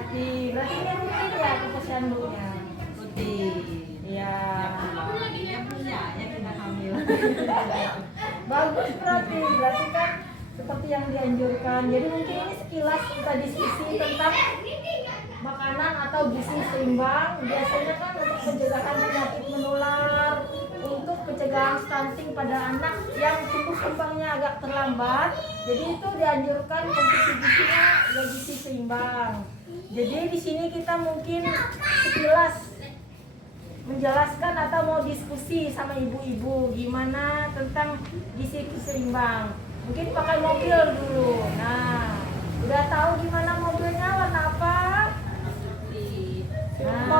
merpati. Berarti ini rutin ya posyandunya. Rutin. Iya. Yang punya, yang udah hamil. Bagus berarti kan seperti yang dianjurkan. Jadi mungkin ini sekilas kita diskusi tentang makanan atau gizi seimbang. Biasanya kan untuk pencegahan penyakit menular, untuk pencegahan stunting pada anak yang tumbuh kembangnya agak terlambat. Jadi itu dianjurkan konsumsi gizinya ya gizi seimbang. Jadi di sini kita mungkin sekilas menjelaskan atau mau diskusi sama ibu-ibu gimana tentang gizi seimbang. Mungkin pakai mobil dulu. Nah, udah tahu gimana mobilnya warna apa? Nah,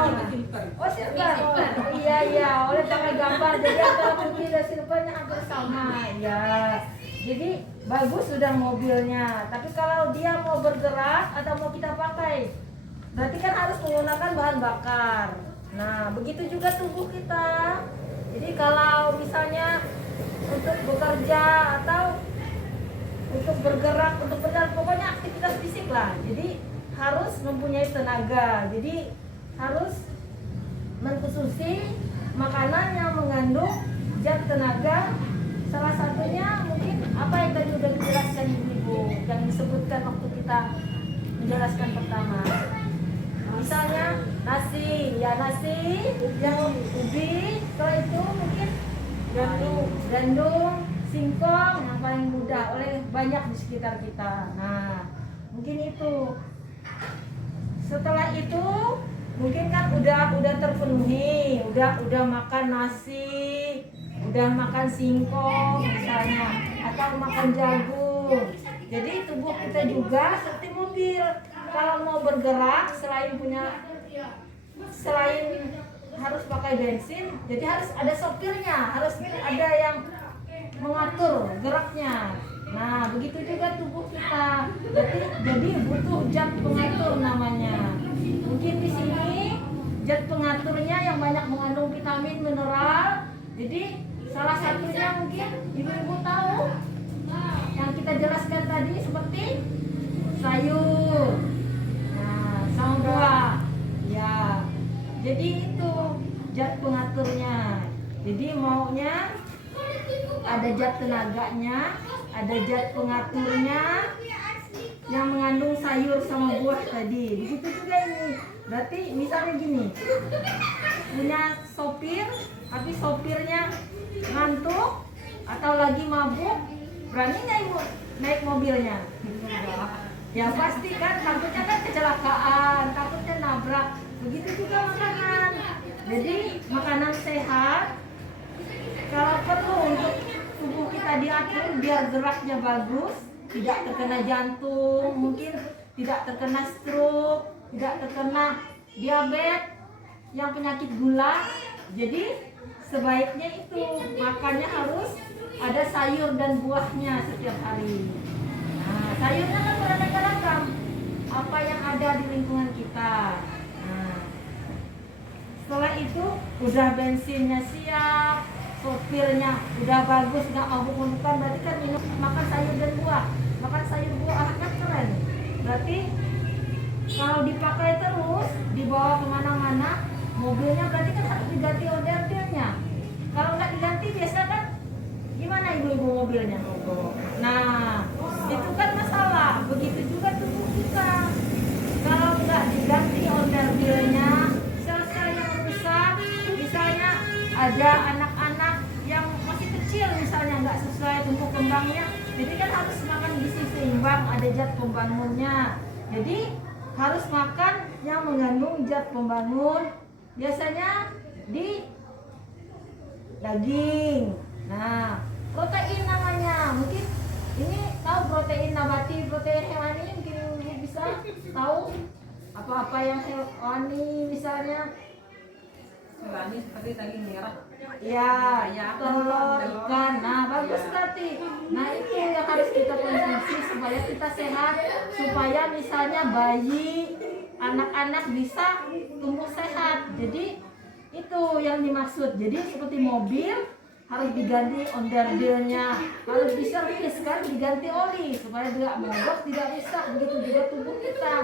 oh silver. Oh, iya, oleh pakai gambar jadi antara putih dan silvernya hampir sama. Ya, jadi bagus sudah mobilnya. Tapi kalau dia mau bergerak atau mau kita pakai, berarti kan harus menggunakan bahan bakar. Nah, begitu juga tubuh kita. Jadi kalau misalnya untuk bekerja atau untuk bergerak, untuk berjalan, pokoknya aktivitas fisik lah. Jadi harus mempunyai tenaga. Jadi harus mengkonsumsi makanan yang mengandung zat tenaga. Salah satunya mungkin apa yang tadi udah dijelaskan ibu-ibu yang disebutkan waktu kita menjelaskan pertama. Misalnya nasi yang ubi, setelah itu mungkin gandum, singkong yang paling mudah oleh banyak di sekitar kita. Nah, mungkin itu. Setelah itu mungkin kan udah terpenuhi, udah makan nasi, udah makan singkong misalnya, atau makan jagung. Jadi tubuh kita juga seperti mobil. Kalau mau bergerak selain harus pakai bensin, jadi harus ada sopirnya, harus ada yang mengatur geraknya. Nah, begitu juga tubuh kita. Jadi butuh zat pengatur namanya. Mungkin di sini zat pengaturnya yang banyak mengandung vitamin, mineral. Jadi salah satunya mungkin ibu-ibu tahu yang kita jelaskan tadi seperti sayur, nah, sama buah. Ya, jadi itu zat pengaturnya. Jadi maunya ada zat tenaganya, ada zat pengaturnya yang mengandung sayur sama buah tadi. Begitu juga ini. Berarti misalnya gini, punya sopir, tapi sopirnya ngantuk atau lagi mabuk, berani nggak ibu naik mobilnya? Ya pasti kan, takutnya kan kecelakaan, takutnya nabrak. Begitu juga makanan. Jadi makanan sehat, kalau perlu untuk tubuh kita diatur biar geraknya bagus, tidak terkena jantung, mungkin tidak terkena stroke, tidak terkena diabetes, yang penyakit gula. Jadi sebaiknya itu makannya harus ada sayur dan buahnya setiap hari. Nah, sayurnya kan beraneka ragam, apa yang ada di lingkungan kita. Nah, setelah itu udah bensinnya siap, sopirnya udah bagus, nggak mabuk-mabukan, berarti kan minum makan sayur dan buah. Makan sayur buah kan keren. Berarti kalau dipakai terus dibawa kemana-mana, mobilnya berarti kan harus diganti ondel-ondelnya. Kalau nggak diganti biasa kan gimana ibu-ibu mobilnya? Nah, itu kan masalah. Begitu juga tubuh kita. Kalau nggak diganti ondel-ondelnya, sel-sel yang rusak, misalnya ada anak-anak yang masih kecil misalnya nggak sesuai tumbuh kembangnya, jadi kan harus makan gizi seimbang, ada zat pembangunnya. Jadi harus makan yang mengandung zat pembangun, biasanya di daging. Nah, protein namanya, mungkin ini tahu protein nabati, protein hewani, mungkin ibu bisa tahu apa-apa yang hewani misalnya. Hewani seperti daging merah. Ya, Ayam, telur, telur. ikan. Nah, bagus berarti. Nah, itu yang harus kita konsumsi supaya kita sehat, supaya misalnya bayi, anak-anak bisa tumbuh sehat. Jadi itu yang dimaksud. Jadi seperti mobil harus diganti onderdilnya, harus diservis kan, diganti oli supaya tidak mogok, tidak rusak. Begitu juga tubuh kita.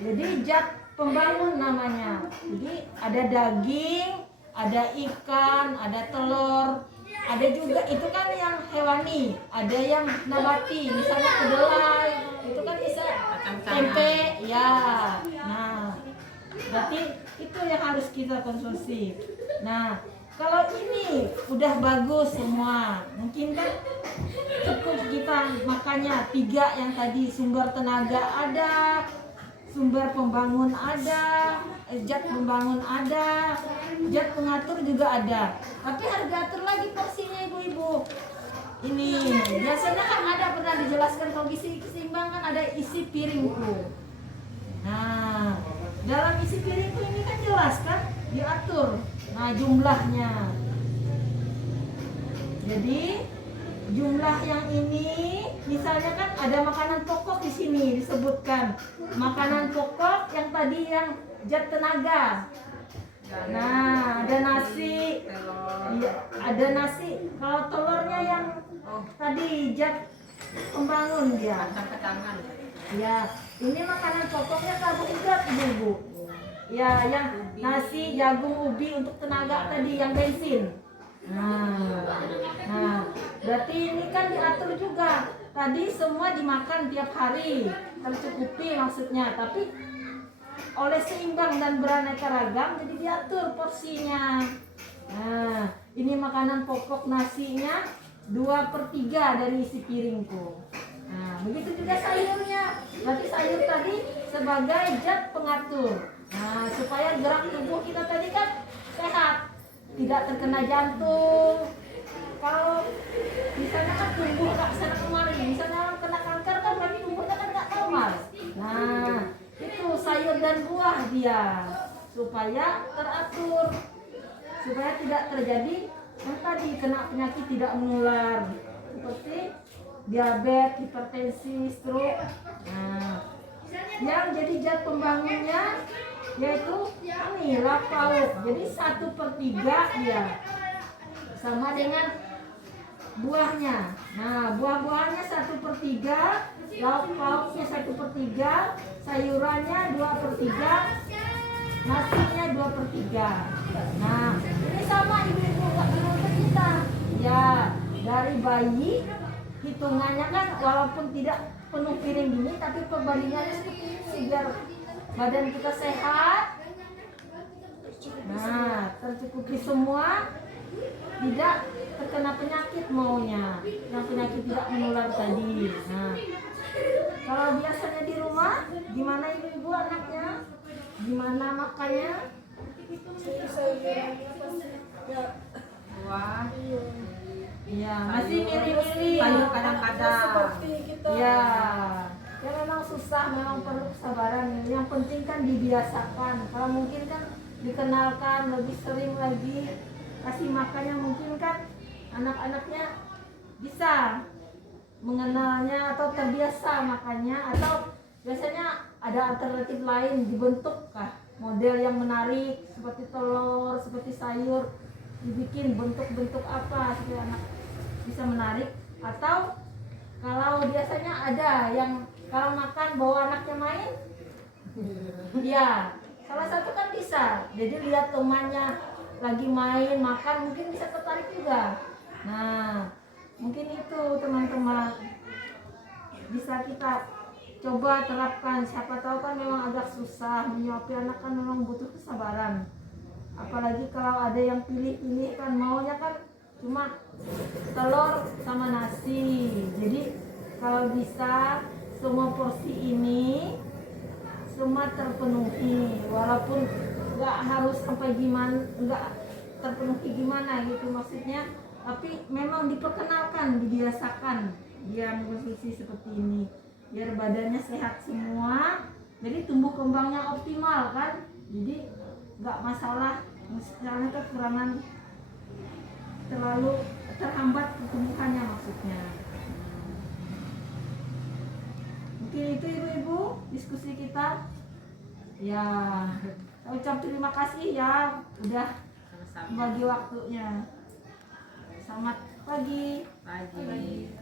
Jadi zat pembangun namanya. Jadi ada daging, ada ikan, ada telur, ada juga itu kan yang hewani, ada yang nabati, misalnya kedelai, itu kan bisa tempe, ya. Nah, berarti itu yang harus kita konsumsi. Nah, kalau ini udah bagus semua, mungkin kan cukup kita makannya 3 yang tadi, sumber tenaga ada, sumber pembangun ada, zat pembangun ada, zat pengatur juga ada. Tapi harus diatur lagi porsinya ibu-ibu. Ini biasanya kan ada pernah dijelaskan kalau gizi seimbang kan ada isi piringku. Nah, dalam isi piringku ini kan jelas kan diatur. Nah, jumlahnya. Jadi jumlah yang ini misalnya kan ada makanan pokok di sini disebutkan. Makanan pokok yang tadi yang zat tenaga. Nah, ada nasi. Iya, ada nasi. Kalau telurnya yang tadi zat pembangun dia. Kacang-kacangan. Ya, ini makanan pokoknya karbohidrat ibu. Ya, yang nasi, jagung, ubi untuk tenaga tadi yang bensin. Nah, berarti ini kan diatur juga. Tadi semua dimakan tiap hari, tercukupi maksudnya. Tapi oleh seimbang dan beraneka ragam, jadi diatur porsinya. Nah, ini makanan pokok nasinya 2/3 dari isi piringku. Nah, begitu juga sayurnya. Berarti sayur tadi sebagai zat pengatur. Nah, supaya gerak tubuh kita tadi kan sehat, tidak terkena jantung. Kalau misalnya kan tumbuh nggak sana kemari, misalnya orang kena kanker kan berarti tumbuhnya kan nggak normal. Nah, itu sayur dan buah dia supaya teratur, supaya tidak terjadi yang tadi kena penyakit tidak menular seperti diabetes, hipertensi, stroke. Nah, yang jadi zat pembangunnya yaitu ini lauk pauk. Jadi 1/3 ya sama dengan buahnya. Nah, buah-buahnya 1/3, lauk pauknya 1/3, sayurannya 2/3, nasinya 2/3. Nah, ini sama ibu-ibu nggak menuntut kita. Ya, dari bayi hitungannya kan walaupun tidak penuh piring gini, tapi perbandingannya seperti ini biar badan kita sehat. Nah, tercukupi semua, tidak terkena penyakit maunya, yang penyakit tidak menular tadi. Nah, kalau biasanya di rumah, gimana ibu-ibu anaknya? Gimana makannya? Wah. Iya, masih milih-milih. Sayur kadang-kadang. Ya, ya memang susah, memang perlu kesabaran. Yang penting kan dibiasakan. Kalau mungkin kan dikenalkan lebih sering lagi, kasih makannya mungkin kan anak-anaknya bisa mengenalnya atau terbiasa makannya, atau biasanya ada alternatif lain, dibentuk kah model yang menarik seperti telur, seperti sayur, dibikin bentuk-bentuk apa supaya anak bisa menarik. Atau kalau biasanya ada yang kalau makan bawa anaknya main, ya salah satu kan bisa, jadi lihat temannya lagi main makan mungkin bisa tertarik juga. Nah, mungkin itu teman-teman bisa kita coba terapkan. Siapa tahu kan memang agak susah menyuapi anak, kan memang butuh kesabaran. Apalagi kalau ada yang pilih-pilih kan maunya kan cuma telur sama nasi. Jadi kalau bisa semua porsi ini semua terpenuhi, walaupun nggak harus sampai gimana, nggak terpenuhi gimana gitu maksudnya, tapi memang diperkenalkan, dibiasakan dia mengkonsumsi seperti ini biar badannya sehat semua, jadi tumbuh kembangnya optimal kan, jadi nggak masalah misalnya kekurangan, terlalu terhambat pertumbuhannya maksudnya. Mungkin itu ibu-ibu diskusi kita. Ya, saya ucap terima kasih ya udah bagi waktunya. Selamat pagi. Pagi.